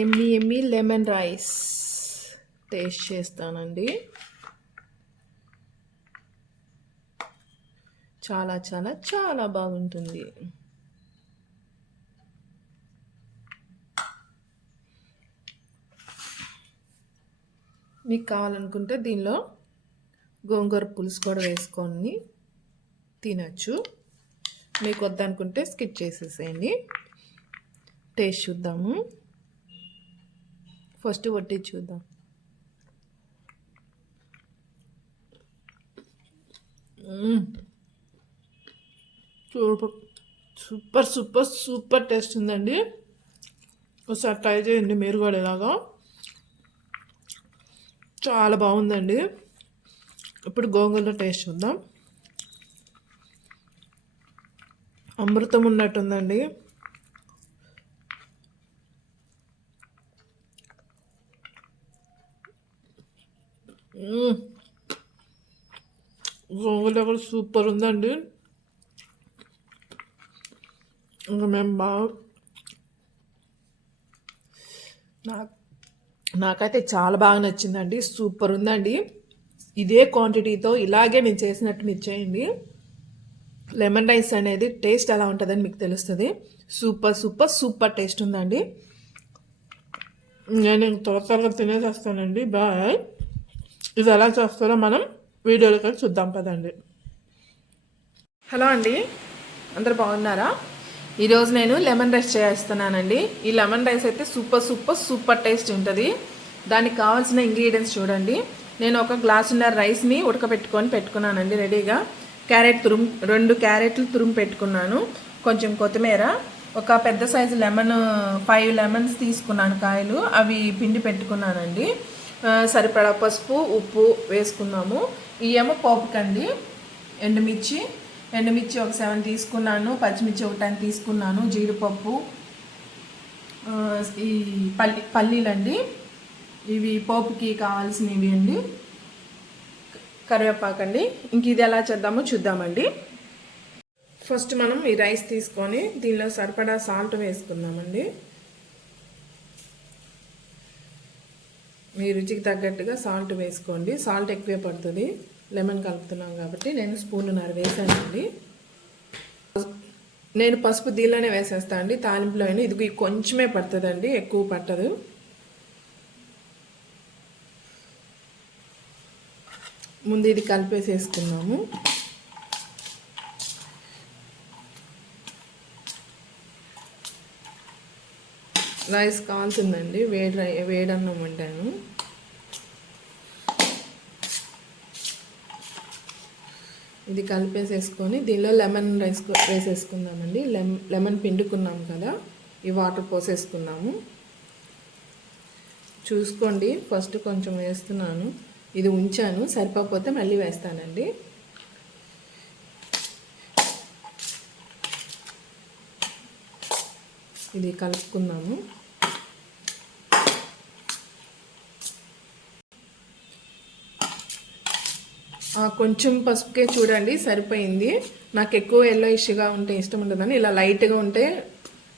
ఎమ్మి lemon rice taste చేస్తానండి. చాలా చాలా చాలా బాగుంటుంది. మీకు కావాలనుకుంటే దీనిలో గోంగూర పులుసు కూడా వేసుకొని తినచ్చు. మీకు వద్దనుకుంటే స్కిప్ చేసేసేయండి. టేస్ట్ చూద్దాము. ఫస్ట్ వట్టి చూద్దాం. Super super super super taste ఉందండి. ఒకసారి ట్రై చేయండి మీరు కూడా ఇలాగా. చాలా బాగుందండి. ఇప్పుడు గోంగూరలో టేస్ట్ చూద్దాం. అమృతం ఉన్నట్టుందండి. గోంగూర కూడా సూపర్ ఉందండి. ఇంకా మేము నాకైతే చాలా బాగా నచ్చిందండి. సూపర్ ఉందండి. ఇదే క్వాంటిటీతో ఇలాగే నేను చేసినట్టు మీరు చేయండి. లెమన్ రైస్ అనేది టేస్ట్ ఎలా ఉంటుందని మీకు తెలుస్తుంది. సూపర్ సూపర్ సూపర్ టేస్ట్ ఉందండి. నేను త్వరగా తినేసేస్తానండి. బాయ్. ఇది ఎలా చేస్తారో మనం వీడియోలో కలిసి చూద్దాం పదండి. హలో అండి, అందరు బాగున్నారా? ఈరోజు నేను లెమన్ రైస్ చేస్తున్నానండి. ఈ లెమన్ రైస్ అయితే సూపర్ సూపర్ సూపర్ టేస్ట్ ఉంటుంది. దానికి కావాల్సిన ఇంగ్రీడియంట్స్ చూడండి. నేను ఒక గ్లాసున్నర రైస్ని పెట్టుకున్నానండి రెడీగా. క్యారెట్ 2 క్యారెట్లు తురుము పెట్టుకున్నాను. కొంచెం కొత్తిమీర, ఒక పెద్ద సైజు 5 లెమన్స్ తీసుకున్నాను కాయలు, అవి పిండి పెట్టుకున్నానండి. సరిపడా పసుపు ఉప్పు వేసుకున్నాము. ఇవేమో పోపుకండి. ఎండుమిర్చి ఒక 7 తీసుకున్నాను. పచ్చిమిర్చి ఒక 10 తీసుకున్నాను. జీడిపప్పు, ఈ పల్లీలండి, ఇవి పోపుకి కావాల్సినవి అండి. కరివేపాకండి. ఇంక ఇది ఎలా చేద్దామో చూద్దామండి. ఫస్ట్ మనం ఈ రైస్ తీసుకొని దీనిలో సరిపడా సాల్ట్ వేసుకుందామండి. మీ రుచికి తగ్గట్టుగా సాల్ట్ వేసుకోండి. సాల్ట్ ఎక్కువే పడుతుంది, లెమన్ కలుపుతున్నాం కాబట్టి. నేను 1.5 స్పూన్ వేసానండి. నేను పసుపు దీనిలోనే వేసేస్తాను అండి, తాలింపులో అయినా. ఇది కొంచెమే పడుతుందండి, ఎక్కువ పట్టదు. ముందు ఇది కలిపేసేసుకున్నాము. రైస్ కాలుతుందండి, వేడన్నం వండాను. ఇది కలిపేసేసుకొని దీనిలో లెమన్ రైస్ వేసేసుకుందామండి. లెమన్ పిండుకున్నాం కదా, ఈ వాటర్ పోసేసుకున్నాము. చూసుకోండి, ఫస్ట్ కొంచెం వేస్తున్నాను. ఇది ఉంచాను, సరిపోకపోతే మళ్ళీ వేస్తానండి. ఇది కలుపుకున్నాము. కొంచెం పసుపుకే చూడండి సరిపోయింది. నాకు ఎక్కువ ఎల్లోయిష్గా ఉంటే ఇష్టం ఉంటుందని ఇలా లైట్గా ఉంటే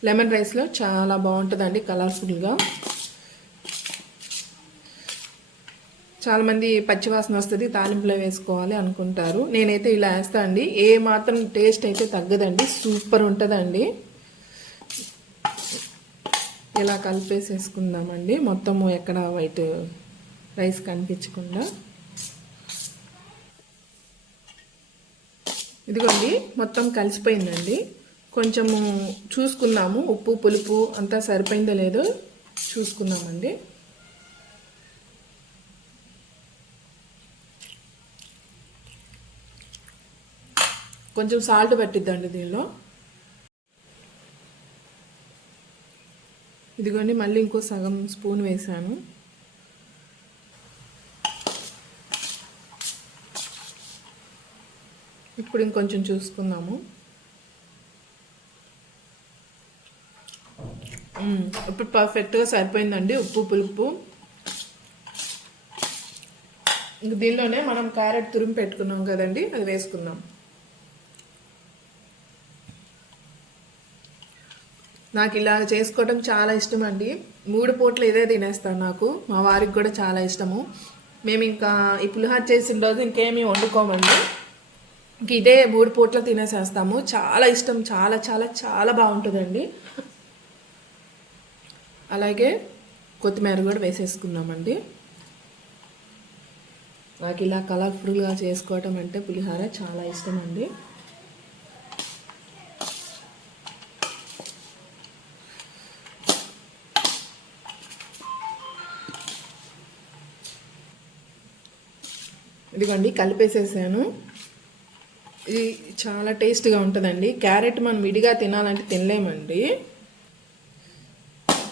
లెమన్ రైస్లో చాలా బాగుంటుందండి, కలర్ఫుల్గా. చాలామంది పచ్చివాసన వస్తుంది తాలింపులో వేసుకోవాలి అనుకుంటారు. నేనైతే ఇలా వేస్తా అండి. ఏ మాత్రం టేస్ట్ అయితే తగ్గదండి, సూపర్ ఉంటుందండి. ఇలా కలిపేసేసుకుందామండి, మొత్తము ఎక్కడ వైట్ రైస్ కనిపించకుండా. ఇదిగోండి, మొత్తం కలిసిపోయిందండి. కొంచెము చూసుకున్నాము, ఉప్పు పులుపు అంతా సరిపోయిందో లేదో చూసుకున్నామండి. కొంచెం సాల్ట్ పట్టిద్దండి దీనిలో. ఇదిగోండి, మళ్ళీ ఇంకో సగం స్పూన్ వేసాను. ఇప్పుడు ఇంకొంచెం చూసుకుందాము. ఇప్పుడు పర్ఫెక్ట్గా సరిపోయిందండి ఉప్పు పులుపు. ఇంక దీనిలోనే మనం క్యారెట్ తురుము పెట్టుకున్నాం కదండి, అది వేసుకుందాం. నాకు ఇలా చేసుకోవడం చాలా ఇష్టం అండి. 3 పూటలు ఇదే తినేస్తాను. నాకు మా వారికి కూడా చాలా ఇష్టము. మేము ఇంకా ఈ పులిహోర చేసిన రోజు ఇంకేమీ వండుకోమండి. ఇంక ఇదే 3 పూటలు తినేసేస్తాము. చాలా ఇష్టం, చాలా చాలా చాలా బాగుంటుందండి. అలాగే కొత్తిమీర కూడా వేసేసుకున్నామండి. నాకు ఇలా కలర్ఫుల్గా చేసుకోవటం అంటే పులిహోర చాలా ఇష్టం అండి. ఇదిగోండి కలిపేసేసాను. ఇది చాలా టేస్ట్గా ఉంటుందండి. క్యారెట్ మనం విడిగా తినాలంటే తినలేమండి.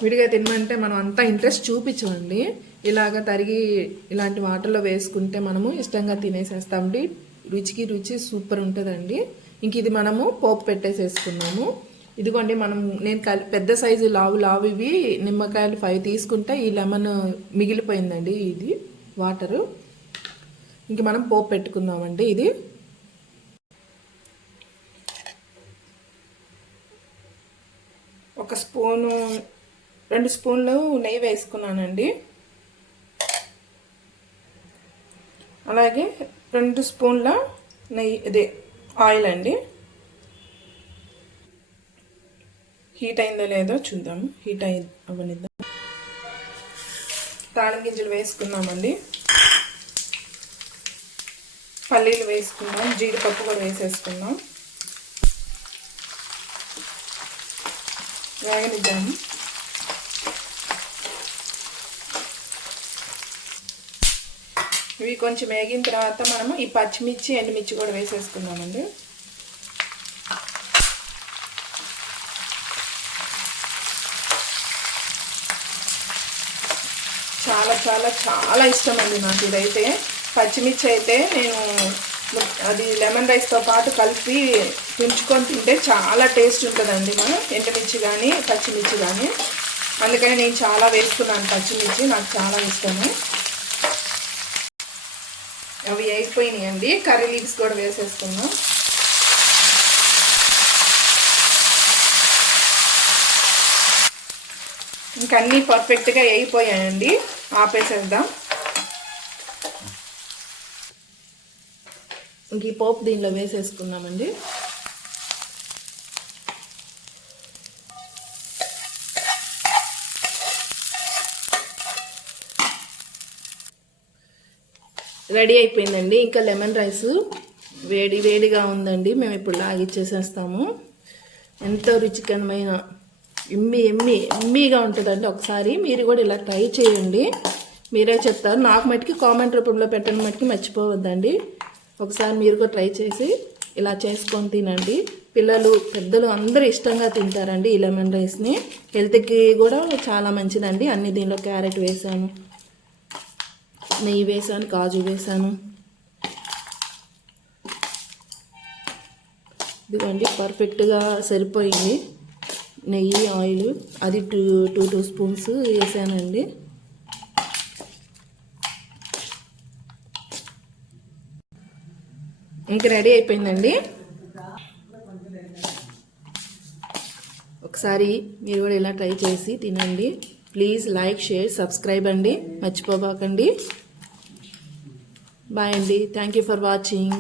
విడిగా తినమంటే మనం అంతా ఇంట్రెస్ట్ చూపించమండి. ఇలాగ తరిగి ఇలాంటి వాటర్లో వేసుకుంటే మనము ఇష్టంగా తినేసేస్తామండి. రుచికి రుచి సూపర్ ఉంటుందండి. ఇంక ఇది మనము పోపు పెట్టేసేసుకున్నాము. ఇదిగోండి నేను పెద్ద సైజు లావు ఇవి నిమ్మకాయలు 5 తీసుకుంటే ఈ లెమన్ మిగిలిపోయిందండి. ఇది వాటరు. ఇంక మనం పోపు పెట్టుకుందామండి. ఇది ఒక స్పూను 2 స్పూన్లు నెయ్యి వేసుకున్నానండి. అలాగే 2 స్పూన్ల ఆయిల్ అండి. హీట్ అయిందో లేదో చూద్దాము. హీట్ అవ్వనిద్దాం. తాళం గింజలు వేసుకున్నామండి. పల్లీలు వేసుకున్నాం. జీడిపప్పు కూడా వేసేసుకున్నాం. వేగనిద్దాము. ఇవి కొంచెం వేగిన తర్వాత మనము ఈ పచ్చిమిర్చి ఎండుమిర్చి కూడా వేసేసుకున్నామండి. చాలా చాలా చాలా ఇష్టం అండి నాకు ఇదైతే. పచ్చిమిర్చి అయితే నేను అది లెమన్ రైస్తో పాటు కలిపి తుంచుకొని తింటే చాలా టేస్ట్ ఉంటుందండి. మనం ఎండుమిర్చి కానీ పచ్చిమిర్చి కానీ, అందుకని నేను చాలా వేసుకున్నాను పచ్చిమిర్చి. నాకు చాలా ఇష్టము. అవి అయిపోయినాయండి. కర్రీ లీవ్స్ కూడా వేసేసుకున్నాం. ఇంకా అన్నీ పర్ఫెక్ట్గా అయిపోయాయండి. ఆపేసేద్దాం. ఇంక ఈ పోపు దీనిలో వేసేసుకున్నామండి. రెడీ అయిపోయిందండి. ఇంకా లెమన్ రైస్ వేడిగా ఉందండి. మేము ఇప్పుడు లాగిచ్చేసేస్తాము. ఎంతో రుచికరమైన ఎమ్మీగా ఉంటుందండి. ఒకసారి మీరు కూడా ఇలా ట్రై చేయండి. మీరే చెప్తారు. నాకు మట్టుకి కామెంట్ రూపంలో పెట్టడం మట్టుకి మర్చిపోవద్దండి. ఒకసారి మీరు కూడా ట్రై చేసి ఇలా చేసుకొని తినండి. పిల్లలు పెద్దలు అందరూ ఇష్టంగా తింటారండి ఈ లెమన్ రైస్ని. హెల్త్కి కూడా చాలా మంచిదండి. అన్ని దీనిలో క్యారెట్ వేసాను, నెయ్యి వేసాను, కాజు వేసాను. ఇదిగోండి పర్ఫెక్ట్గా సరిపోయింది. నెయ్యి, ఆయిల్ అది 2 స్పూన్స్ వేసానండి. ఇంక రెడీ అయిపోయిందండి. ఒకసారి మీరు కూడా ఇలా ట్రై చేసి తినండి. ప్లీజ్ లైక్, షేర్, సబ్స్క్రైబ్ అండి. మర్చిపోబాకండి. బాయ్ అండి. Thank you for watching.